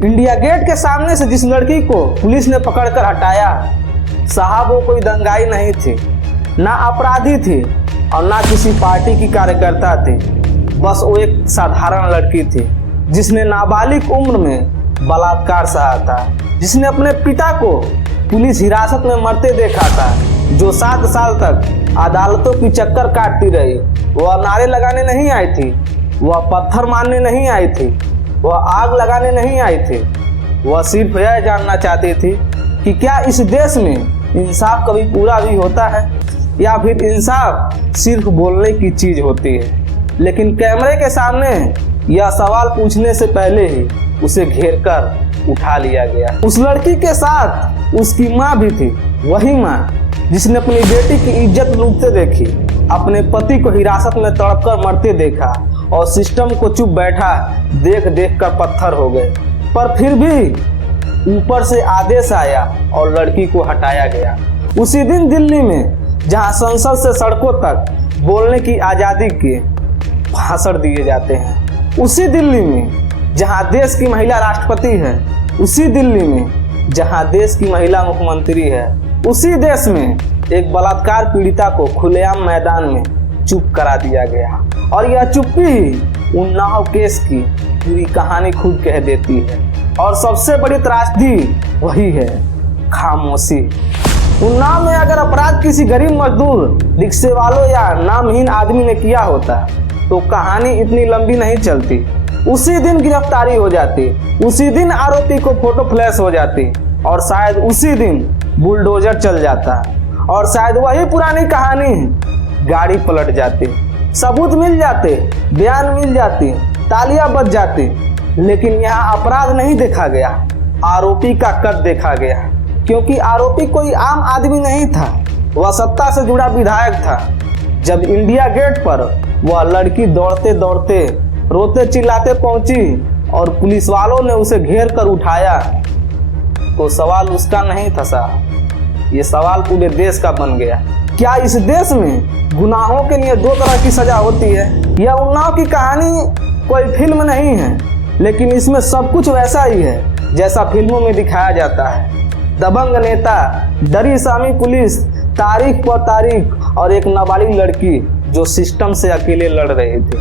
India gate के सामने से जिस लड़की को पुलिस ने पकड़कर हटाया, साहब वो कोई दंगाई नहीं थी, ना अपराधी थी और ना किसी पार्टी की कार्यकर्ता थी। बस वो एक साधारण लड़की थी जिसने नाबालिग उम्र में बलात्कार सहा था, जिसने अपने पिता को पुलिस हिरासत में मरते देखा था, जो 7 साल तक अदालतों की चक्कर काटती रही। वह नारे लगाने नहीं आई थी, वह पत्थर मारने नहीं आई थी, वह आग लगाने नहीं आई थी। वह सिर्फ यह जानना चाहती थी कि क्या इस देश में इंसाफ कभी पूरा भी होता है या फिर इंसाफ सिर्फ बोलने की चीज होती है। लेकिन कैमरे के सामने यह सवाल पूछने से पहले ही उसे घेर कर उठा लिया गया। उस लड़की के साथ उसकी माँ भी थी, वही माँ जिसने अपनी बेटी की इज्जत लूटते देखी, अपने पति को हिरासत में तड़पकर मरते देखा और सिस्टम को चुप बैठा देख देख कर पत्थर हो गए। पर फिर भी ऊपर से आदेश आया और लड़की को हटाया गया। उसी दिन दिल्ली में जहां संसद से सड़कों तक बोलने की आज़ादी के भाषण दिए जाते हैं, उसी दिल्ली में जहां देश की महिला राष्ट्रपति है, उसी दिल्ली में जहां देश की महिला मुख्यमंत्री है, उसी देश में एक बलात्कार पीड़िता को खुलेआम मैदान में चुप करा दिया गया। और यह चुप्पी ही उन्नाव केस की पूरी कहानी खुद कह देती है। और सबसे बड़ी त्रासदी वही है, खामोशी। उन्नाव में अगर अपराध किसी गरीब मजदूर, रिक्शे वालों या नामहीन आदमी ने किया होता तो कहानी इतनी लंबी नहीं चलती। उसी दिन गिरफ्तारी हो जाती, उसी दिन आरोपी को फोटो फ्लैश हो जाती और शायद उसी दिन बुलडोजर चल जाता और शायद वही पुरानी कहानी, गाड़ी पलट जाती, सबूत मिल जाते, बयान मिल जाती, तालियां बज जाती। लेकिन यहाँ अपराध नहीं देखा गया, आरोपी का कद देखा गया। क्योंकि आरोपी कोई आम आदमी नहीं था, वह सत्ता से जुड़ा विधायक था। जब इंडिया गेट पर वह लड़की दौड़ते दौड़ते रोते चिल्लाते पहुंची और पुलिस वालों ने उसे घेर कर उठाया, तो सवाल उसका नहीं था साहब, ये सवाल पूरे देश का बन गया। क्या इस देश में गुनाहों के लिए 2 तरह की सजा होती है? यह उन्नाव की कहानी कोई फिल्म नहीं है, लेकिन इसमें सब कुछ वैसा ही है जैसा फिल्मों में दिखाया जाता है। दबंग नेता, डरी सामी पुलिस, तारीख पर तारीख और एक नाबालिग लड़की जो सिस्टम से अकेले लड़ रही थी।